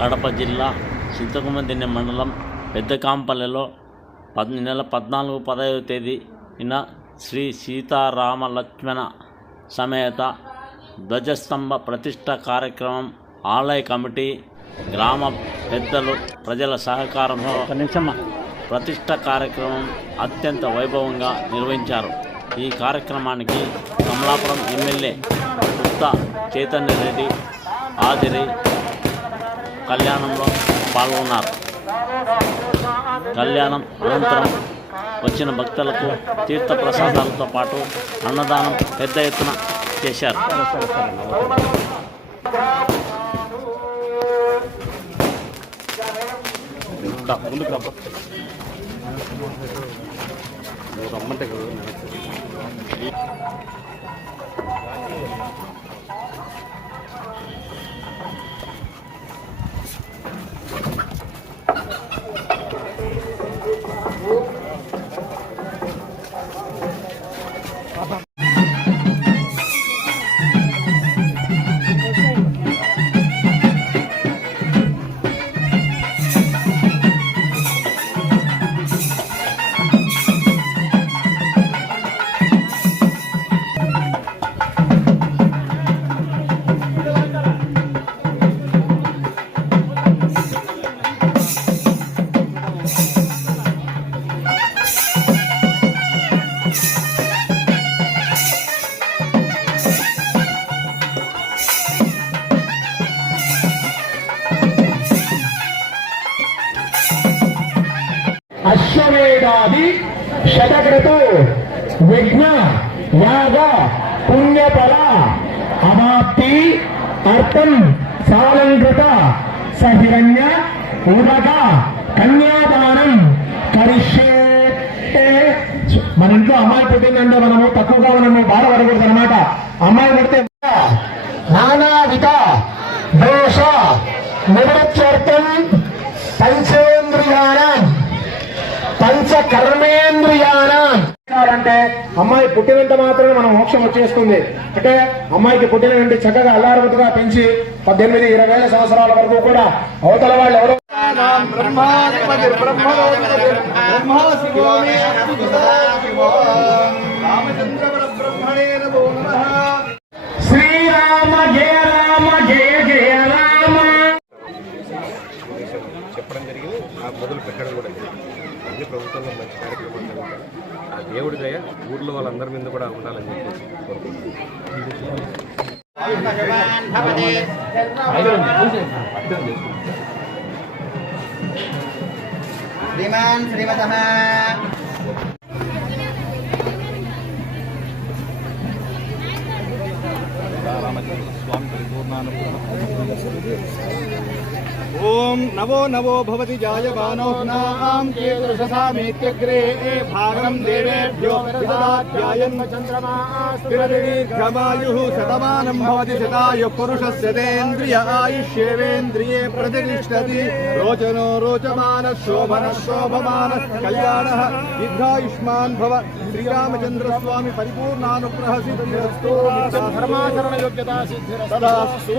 కడప జిల్లా చింతకుమదిన్నె మండలం పెద్దకాంపల్లెలో నెల 14-15 తేదీన శ్రీ సీతారామ లక్ష్మణ సమేత ధ్వజస్తంభ ప్రతిష్ట కార్యక్రమం ఆలయ కమిటీ, గ్రామ పెద్దలు, ప్రజల సహకారంతో ప్రతిష్ట కార్యక్రమం అత్యంత వైభవంగా నిర్వహించారు. ఈ కార్యక్రమానికి కమలాపురం ఎమ్మెల్యే ఉత్త చైతన్య రెడ్డి హాజరై కళ్యాణంలో పాల్గొన్నారు. కళ్యాణం అనంతరం వచ్చిన భక్తులకు తీర్థ ప్రసాదాలతో పాటు అన్నదానం పెద్ద ఎత్తున చేశారు. రమ్మంటే అశ్వమేధాది శతక్రతు విఘ్న యాగ పుణ్యఫల అమాప్తి అర్థం సాలంకృత సహిరణ్య ఉదక కన్యాదానం కరిష్యే. మన ఇంట్లో అమ్మాయి పుట్టిందంటే మనము తక్కువగా మనము బాధపడకూడదు అనమాట. అమ్మాయి పుడితే నానావిధ దోష నివృత్త్యర్థం పంచేంద్రియాణం పంచకర్మేంద్రియాణం అంటే అమ్మాయి పుట్టినంత మాత్రమే మనం మోక్షం వచ్చేస్తుంది. అంటే అమ్మాయికి పుట్టిన వెంటనే చక్కగా అల్లారవతిగా పెంచి 18-20 సంవత్సరాల వరకు కూడా అవతల వాళ్ళు ఎవరో శ్రీరామ జయ రామ జయ జయ రామ చెప్పడం జరిగింది. ఆ మొదలు పెట్టడం కూడా అన్ని ప్రభుత్వంలో మంచి కార్యక్రమాలు జరుగుతాయి. ఆ దేవుడి దయ ఊర్లో వాళ్ళందరి మీద కూడా ఉండాలని చెప్పేసి ओम नवो नवो भवति जायमानो नाम कीदृशसामेत्यग्रे भागं देवेभ्यो प्रददात्यायन् चन्द्रमास्तिरदीर्घमायुः शतमानं भवति शतायुः पुरुषस्य तेन्द्रिय आयुष्येवेन्द्रिये प्रतिष्ठति रोचनो रोचमानः शोभनः शोभमानः कल्याणः दीर्घायुष्मान् भव. श्रीरामचंद्र स्वामी परिपूर्णानुग्रह सिद्धिरस्तु. धर्माचरण योग्यता सिद्धिरस्तु.